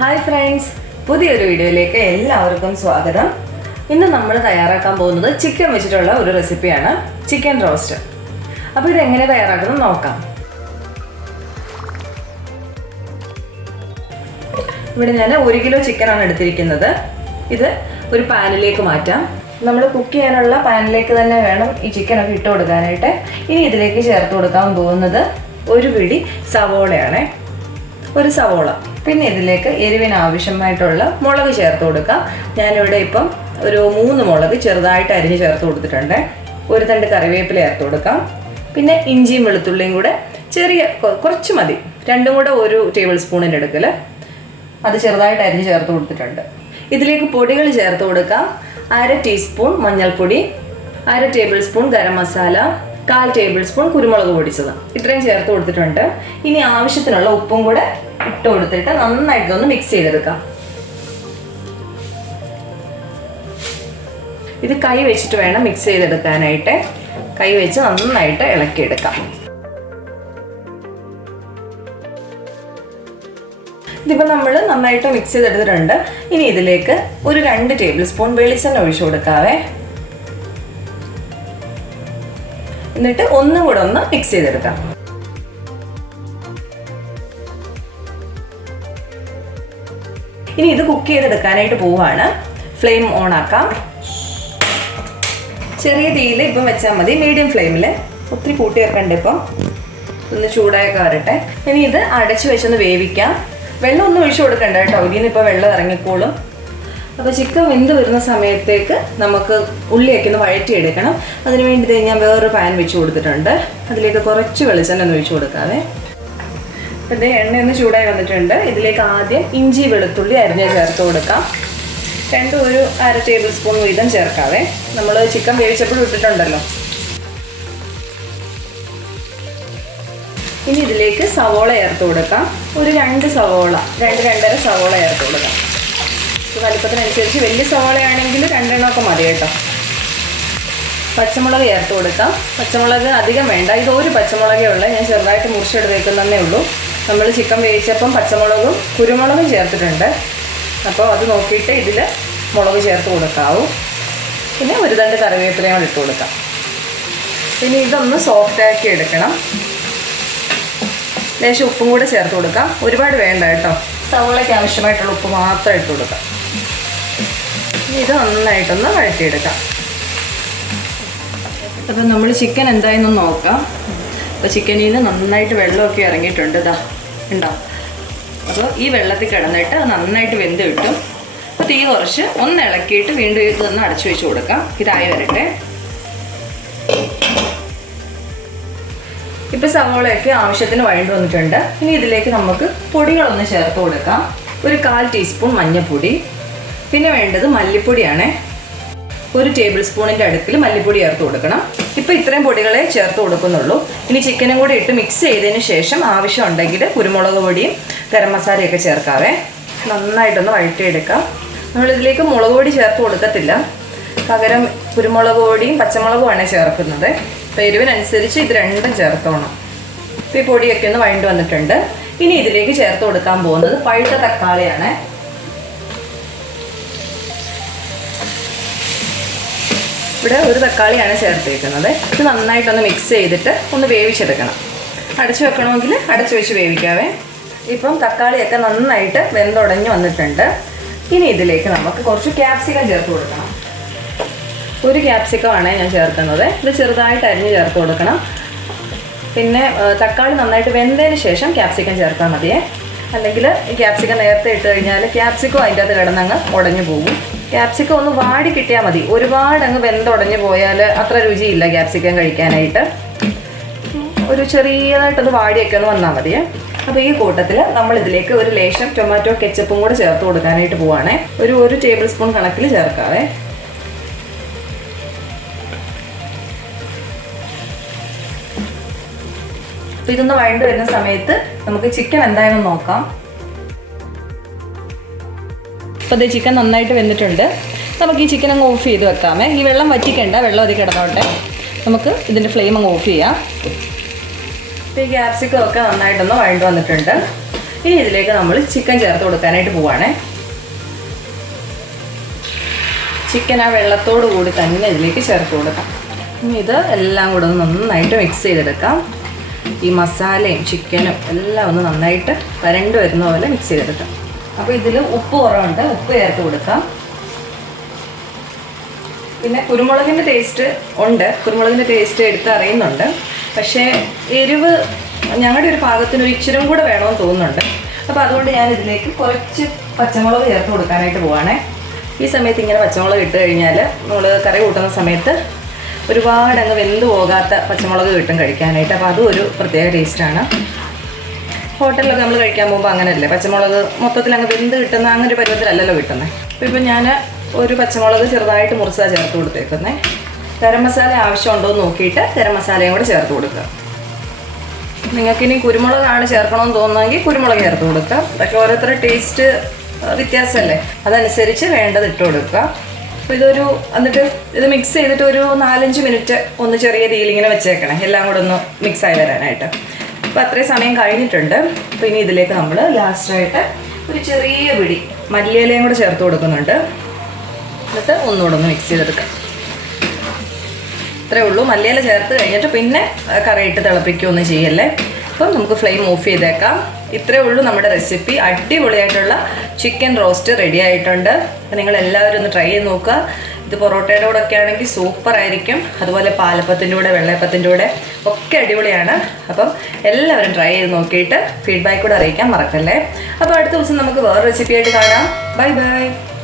Hi friends, പുതിയൊരു വീഡിയോയിലേക്ക് എല്ലാവർക്കും സ്വാഗതം. ഇന്ന് നമ്മൾ തയ്യാറാക്കാൻ പോകുന്നത് ചിക്കൻ വെച്ചിട്ടുള്ള ഒരു റെസിപ്പിയാണ്, ചിക്കൻ റോസ്റ്റ്. അപ്പോൾ ഇതെങ്ങനെ തയ്യാറാക്കുന്നത് നോക്കാം. ഇവിടെ ഞാൻ 1 കിലോ ചിക്കനാണ് എടുത്തിരിക്കുന്നത്. ഇത് ഒരു പാനിലേക്ക് മാറ്റാം. നമ്മൾ കുക്ക് ചെയ്യാനുള്ള പാനിലേക്ക് തന്നെ വേണം ഈ ചിക്കനൊക്കെ ഇട്ട് കൊടുക്കാനായിട്ട്. ഇനി ഇതിലേക്ക് ചേർത്ത് കൊടുക്കാൻ പോകുന്നത് ഒരു പിടി സവോളയാണ്, ഒരു സവോള. പിന്നെ ഇതിലേക്ക് എരിവിന് ആവശ്യമായിട്ടുള്ള മുളക് ചേർത്ത് കൊടുക്കാം. ഞാനിവിടെ ഇപ്പം ഒരു 3 മുളക് ചെറുതായിട്ട് അരിഞ്ഞ് ചേർത്ത് കൊടുത്തിട്ടുണ്ട്. ഒരു തണ്ട് കറിവേപ്പില ചേർത്ത് കൊടുക്കാം. പിന്നെ ഇഞ്ചിയും വെളുത്തുള്ളിയും കൂടെ കുറച്ച് മതി, രണ്ടും കൂടെ 1 ടേബിൾ സ്പൂണിൻ്റെ എടുക്കൽ, അത് ചെറുതായിട്ട് അരിഞ്ഞ് ചേർത്ത് കൊടുത്തിട്ടുണ്ട്. ഇതിലേക്ക് പൊടികൾ ചേർത്ത് കൊടുക്കാം. 1/2 ടീസ്പൂൺ മഞ്ഞൾപ്പൊടി, 1/2 table spoon garam masala, 1/4 table spoon കുരുമുളക് പൊടിച്ചത്, ഇത്രയും ചേർത്ത് കൊടുത്തിട്ടുണ്ട്. ഇനി ആവശ്യത്തിനുള്ള ഉപ്പും കൂടെ ഇട്ട് കൊടുത്തിട്ട് നന്നായിട്ടൊന്ന് മിക്സ് ചെയ്തെടുക്കാം. ഇത് കൈ വെച്ചിട്ട് വേണം മിക്സ് ചെയ്തെടുക്കാനായിട്ട്. കൈ വെച്ച് നന്നായിട്ട് ഇളക്കിയെടുക്കാം. ഇതിപ്പോൾ നമ്മൾ നന്നായിട്ട് മിക്സ് ചെയ്തെടുത്തിട്ടുണ്ട്. ഇനി ഇതിലേക്ക് ഒരു 2 ടേബിൾ സ്പൂൺ വെളിച്ചെണ്ണ ഒഴിച്ചു കൊടുക്കാവേ. എന്നിട്ട് ഒന്നും കൂടെ ഒന്ന് മിക്സ് ചെയ്തെടുക്കാം. ഇനി ഇത് കുക്ക് ചെയ്തെടുക്കാനായിട്ട് പോവാണ്. ഫ്ലെയിം ഓൺ ആക്കാം. ചെറിയ തീയിൽ ഇപ്പം വെച്ചാൽ മതി, മീഡിയം ഫ്ലെയിമിൽ. ഒത്തിരി കൂട്ടി വെക്കണ്ട. ഇപ്പം ഒന്ന് ചൂടായൊക്കെ വരട്ടെ. ഇനി ഇത് അടച്ചു വെച്ചൊന്ന് വേവിക്കാം. വെള്ളം ഒന്നും ഒഴിച്ചു കൊടുക്കണ്ട കേട്ടോ, ഇതിൽ നിന്ന് ഇപ്പോൾ വെള്ളം ഇറങ്ങിക്കോളും. അപ്പോൾ ചിക്കൻ വെന്ത് വരുന്ന സമയത്തേക്ക് നമുക്ക് ഉള്ളിയൊക്കെ ഒന്ന് വഴറ്റിയെടുക്കണം. അതിന് വേണ്ടി ഞാൻ വേറൊരു പാൻ വെച്ച് കൊടുത്തിട്ടുണ്ട്. അതിലേക്ക് കുറച്ച് വെളിച്ചെണ്ണ ഒന്ന് ഒഴിച്ചു കൊടുക്കാവേ. അപ്പോൾ ഇത് എണ്ണയൊന്ന് ചൂടായി വന്നിട്ടുണ്ട്. ഇതിലേക്ക് ആദ്യം ഇഞ്ചി വെളുത്തുള്ളി അരിഞ്ഞ് ചേർത്ത് കൊടുക്കാം. രണ്ടും ഒരു 1/2 ടേബിൾ സ്പൂൺ വീതം ചേർക്കാവേ. നമ്മൾ ചിക്കൻ വേവിച്ചപ്പോഴും ഇട്ടിട്ടുണ്ടല്ലോ. ഇനി ഇതിലേക്ക് സവോള ചേർത്ത് കൊടുക്കാം. ഒരു 2 സവോള, 2-2.5 സവോള ചേർത്ത് കൊടുക്കാം. വലിപ്പത്തിനനുസരിച്ച് വലിയ സവോളയാണെങ്കിൽ 2 എണ്ണമൊക്കെ മതി കേട്ടോ. പച്ചമുളക് ചേർത്ത് കൊടുക്കാം. പച്ചമുളക് അധികം വേണ്ട, ഇത് ഒരു പച്ചമുളകേ ഉള്ളൂ. ഞാൻ ചെറുതായിട്ട് മുറിച്ചെടുത്തേക്കുന്നതേ ഉള്ളൂ. നമ്മൾ ചിക്കൻ വേവിച്ചപ്പം പച്ചമുളകും കുരുമുളകും ചേർത്തിട്ടുണ്ട്. അപ്പോൾ അത് നോക്കിയിട്ട് ഇതിൽ മുളക് ചേർത്ത് കൊടുക്കാവൂ. പിന്നെ ഒരു തണ്ട് കറിവേപ്പിലയും കൂടെ ഇട്ട് കൊടുക്കാം. പിന്നെ ഇതൊന്ന് സോഫ്റ്റാക്കി എടുക്കണം. ലേശം ഉപ്പും കൂടെ ചേർത്ത് കൊടുക്കാം. ഒരുപാട് വേണ്ട കേട്ടോ, സവോളയ്ക്ക് ആവശ്യമായിട്ടുള്ള ഉപ്പ് മാത്രം ഇട്ട് കൊടുക്കാം. ഇത് നന്നായിട്ടൊന്ന് വഴറ്റിയെടുക്കാം. അപ്പം നമ്മൾ ചിക്കൻ എന്തായെന്ന് നോക്കാം. അപ്പോൾ ചിക്കനിൽ നിന്ന് നന്നായിട്ട് വെള്ളമൊക്കെ ഇറങ്ങിയിട്ടുണ്ട്, ഇതാ ഉണ്ടോ. അപ്പോൾ ഈ വെള്ളത്തിൽ കിടന്നിട്ട് അത് നന്നായിട്ട് വെന്ത് കിട്ടും. അപ്പോൾ തീ കുറച്ച് ഒന്ന് ഇളക്കിയിട്ട് വീണ്ടും ഇതൊന്ന് അടച്ചു വെച്ച് കൊടുക്കാം. ഇതായി വരട്ടെ. ഇപ്പോൾ സവോളയൊക്കെ ആവശ്യത്തിന് വഴണ്ട് വന്നിട്ടുണ്ട്. ഇനി ഇതിലേക്ക് നമുക്ക് പൊടികളൊന്ന് ചേർത്ത് കൊടുക്കാം. ഒരു 1/4 ടീസ്പൂൺ മഞ്ഞൾപ്പൊടി, പിന്നെ വേണ്ടത് മല്ലിപ്പൊടിയാണ്. 1 ടേബിൾ സ്പൂണിൻ്റെ അടുക്കിൽ മല്ലിപ്പൊടി ചേർത്ത് കൊടുക്കണം. ഇപ്പോൾ ഇത്രയും പൊടികളെ ചേർത്ത് കൊടുക്കുന്നുള്ളൂ. ഇനി ചിക്കനും കൂടി ഇട്ട് മിക്സ് ചെയ്തതിന് ശേഷം ആവശ്യമുണ്ടെങ്കിൽ കുരുമുളക് പൊടിയും ഗരം മസാലയൊക്കെ ചേർക്കാവേ. നന്നായിട്ടൊന്ന് വഴറ്റിയെടുക്കാം. നമ്മളിതിലേക്ക് മുളക് പൊടി ചേർത്ത് കൊടുക്കത്തില്ല, പകരം കുരുമുളക് പൊടിയും പച്ചമുളകുമാണ് ചേർക്കുന്നത്. അപ്പോൾ എരിവിനനുസരിച്ച് ഇത് രണ്ടും ചേർത്തോണം. ഇപ്പോൾ ഈ പൊടിയൊക്കെ ഒന്ന് വഴണ്ട് വന്നിട്ടുണ്ട്. ഇനി ഇതിലേക്ക് ചേർത്ത് കൊടുക്കാൻ പോകുന്നത് പഴുത്ത തക്കാളിയാണ്. ഇവിടെ ഒരു തക്കാളിയാണ് ചേർത്തേക്കുന്നത്. ഇത് നന്നായിട്ടൊന്ന് മിക്സ് ചെയ്തിട്ട് ഒന്ന് വേവിച്ചെടുക്കണം. അടച്ചു വെക്കണമെങ്കിൽ അടച്ചു വെച്ച് വേവിക്കാവേ. ഇപ്പം തക്കാളിയൊക്കെ നന്നായിട്ട് വെന്തുടഞ്ഞ് വന്നിട്ടുണ്ട്. ഇനി ഇതിലേക്ക് നമുക്ക് കുറച്ച് ക്യാപ്സിക്കം ചേർത്ത് കൊടുക്കണം. 1 ക്യാപ്സിക്കമാണ് ഞാൻ ചേർക്കുന്നത്. ഇത് ചെറുതായിട്ട് അരിഞ്ഞ് ചേർത്ത് കൊടുക്കണം. പിന്നെ തക്കാളി നന്നായിട്ട് വെന്തതിന് ശേഷം ക്യാപ്സിക്കം ചേർത്താൽ മതിയേ. അല്ലെങ്കിൽ ഈ ക്യാപ്സിക്കം നേരത്തെ ഇട്ട് കഴിഞ്ഞാൽ ക്യാപ്സിക്കം അതിൻ്റെ അകത്ത് കിടന്നങ്ങ് ഉടഞ്ഞു പോകും. ക്യാപ്സിക്കം ഒന്ന് വാടി കിട്ടിയാൽ മതി. ഒരുപാട് അങ്ങ് വെന്തുടഞ്ഞു പോയാൽ അത്ര രുചിയില്ല ക്യാപ്സിക്കം കഴിക്കാനായിട്ട്. ഒരു ചെറിയതായിട്ടൊന്ന് വാടിയൊക്കെ ഒന്ന് വന്നാൽ മതിയേ. അപ്പോൾ ഈ കൂട്ടത്തിൽ നമ്മളിതിലേക്ക് ഒരു ലേശം ടൊമാറ്റോ കെച്ചപ്പും കൂടെ ചേർത്ത് കൊടുക്കാനായിട്ട് പോവുകയാണേ. ഒരു ടേബിൾ സ്പൂൺ കണക്കിൽ ചേർക്കാവേ. അപ്പോൾ ഇതൊന്ന് വഴണ്ട് വരുന്ന സമയത്ത് നമുക്ക് ചിക്കൻ എന്തായാലും നോക്കാം. അപ്പോൾ ഇത് ചിക്കൻ നന്നായിട്ട് വെന്തിട്ടുണ്ട്. നമുക്ക് ഈ ചിക്കൻ അങ്ങ് ഓഫ് ചെയ്ത് വെക്കാമേ. ഈ വെള്ളം വറ്റിക്കണ്ട, വെള്ളം അതിൽ കിടന്നോട്ടെ. നമുക്ക് ഇതിൻ്റെ ഫ്ലെയിം അങ്ങ് ഓഫ് ചെയ്യാം. ഇപ്പോൾ ഈ ക്യാപ്സിക്കം ഒക്കെ നന്നായിട്ടൊന്ന് വഴണ്ട് വന്നിട്ടുണ്ട്. ഇനി ഇതിലേക്ക് നമ്മൾ ചിക്കൻ ചേർത്ത് കൊടുക്കാനായിട്ട് പോവുകയാണേ. ചിക്കൻ ആ വെള്ളത്തോടു കൂടി തന്നെ ഇതിലേക്ക് ചേർത്ത് കൊടുക്കാം. ഇനി ഇത് എല്ലാം കൂടെ ഒന്ന് നന്നായിട്ട് മിക്സ് ചെയ്തെടുക്കാം. ഈ മസാലയും ചിക്കനും എല്ലാം ഒന്ന് നന്നായിട്ട് വരണ്ട് വരുന്ന പോലെ മിക്സ് ചെയ്തെടുക്കാം. അപ്പോൾ ഇതിൽ ഉപ്പ് കുറവുണ്ട്, ഉപ്പ് ചേർത്ത് കൊടുക്കാം. പിന്നെ കുരുമുളകിൻ്റെ ടേസ്റ്റ് ഉണ്ട്, കുരുമുളകിൻ്റെ ടേസ്റ്റ് എടുത്ത് അറിയുന്നുണ്ട്. പക്ഷേ എരിവ് ഞങ്ങളുടെ ഒരു പാകത്തിന് ഒരു ഇച്ചിരും കൂടെ വേണമെന്ന് തോന്നുന്നുണ്ട്. അപ്പോൾ അതുകൊണ്ട് ഞാൻ ഇതിലേക്ക് കുറച്ച് പച്ചമുളക് ചേർത്ത് കൊടുക്കാനായിട്ട് പോവുകയാണേ. ഈ സമയത്ത് ഇങ്ങനെ പച്ചമുളക് ഇട്ട് കഴിഞ്ഞാൽ നമ്മൾ കറി കൂട്ടുന്ന സമയത്ത് ഒരുപാട് അങ്ങ് വെന്ത് പോകാത്ത പച്ചമുളക് കിട്ടും കഴിക്കാനായിട്ട്. അപ്പോൾ അതും ഒരു പ്രത്യേക ടേസ്റ്റാണ്. ഹോട്ടലിലൊക്കെ നമ്മൾ കഴിക്കാൻ പോകുമ്പോൾ അങ്ങനെയല്ലേ, പച്ചമുളക് മൊത്തത്തിൽ അങ്ങ് വെന്ത് കിട്ടുന്ന അങ്ങനെ ഒരു പരുവത്തിലല്ലല്ലോ കിട്ടുന്നത്. അപ്പോൾ ഇപ്പം ഞാൻ ഒരു പച്ചമുളക് ചെറുതായിട്ട് മുറിച്ചാണ് ചേർത്ത് കൊടുത്തേക്കുന്നത്. ഗരം മസാല ആവശ്യമുണ്ടോ എന്ന് നോക്കിയിട്ട് ഗരം മസാലയും കൂടെ ചേർത്ത് കൊടുക്കുക. നിങ്ങൾക്കിനി കുരുമുളകാണ് ചേർക്കണമെന്ന് തോന്നുമെങ്കിൽ കുരുമുളക് ചേർത്ത് കൊടുക്കുക. അതൊക്കെ ഓരോരുത്തരുടെ ടേസ്റ്റ് വ്യത്യാസമല്ലേ, അതനുസരിച്ച് വേണ്ടത് ഇട്ട് കൊടുക്കുക. അപ്പോൾ എന്നിട്ട് ഇത് മിക്സ് ചെയ്തിട്ട് ഒരു 4-5 മിനിറ്റ് ഒന്ന് ചെറിയ തീയിൽ ഇങ്ങനെ വെച്ചേക്കണേ, എല്ലാം കൂടെ ഒന്ന് മിക്സായി വരാനായിട്ട്. അപ്പോൾ അത്രയും സമയം കഴിഞ്ഞിട്ടുണ്ട്. അപ്പോൾ ഇനി ഇതിലേക്ക് നമ്മൾ ലാസ്റ്റായിട്ട് ഒരു ചെറിയ പിടി മല്ലിയിലയും കൂടെ ചേർത്ത് കൊടുക്കുന്നുണ്ട്. എന്നിട്ട് ഒന്നുകൂടെ ഒന്ന് മിക്സ് ചെയ്തെടുക്കാം. ഇത്രയേ ഉള്ളൂ. മല്ലിയില ചേർത്ത് കഴിഞ്ഞിട്ട് പിന്നെ കറിയിട്ട് തിളപ്പിക്കുകയൊന്നും ചെയ്യല്ലേ. അപ്പം നമുക്ക് ഫ്ലെയിം ഓഫ് ചെയ്തേക്കാം. ഇത്രയേ ഉള്ളൂ നമ്മുടെ റെസിപ്പി. അടിപൊളിയായിട്ടുള്ള ചിക്കൻ റോസ്റ്റ് റെഡി ആയിട്ടുണ്ട്. അപ്പം നിങ്ങളെല്ലാവരും ഒന്ന് ട്രൈ ചെയ്ത് നോക്കുക. ഇത് പൊറോട്ടയുടെ കൂടെ ഒക്കെ ആണെങ്കിൽ സൂപ്പറായിരിക്കും. അതുപോലെ പാലപ്പത്തിൻ്റെ കൂടെ വെള്ളയപ്പത്തിൻ്റെ കൂടെ ഒക്കെ അടിപൊളിയാണ്. അപ്പം എല്ലാവരും ട്രൈ ചെയ്ത് നോക്കിയിട്ട് ഫീഡ്ബാക്ക് കൂടെ അറിയിക്കാൻ മറക്കല്ലേ. അപ്പോൾ അടുത്ത ദിവസം നമുക്ക് വേറെ റെസിപ്പി ആയിട്ട് കാണാം. Bye bye.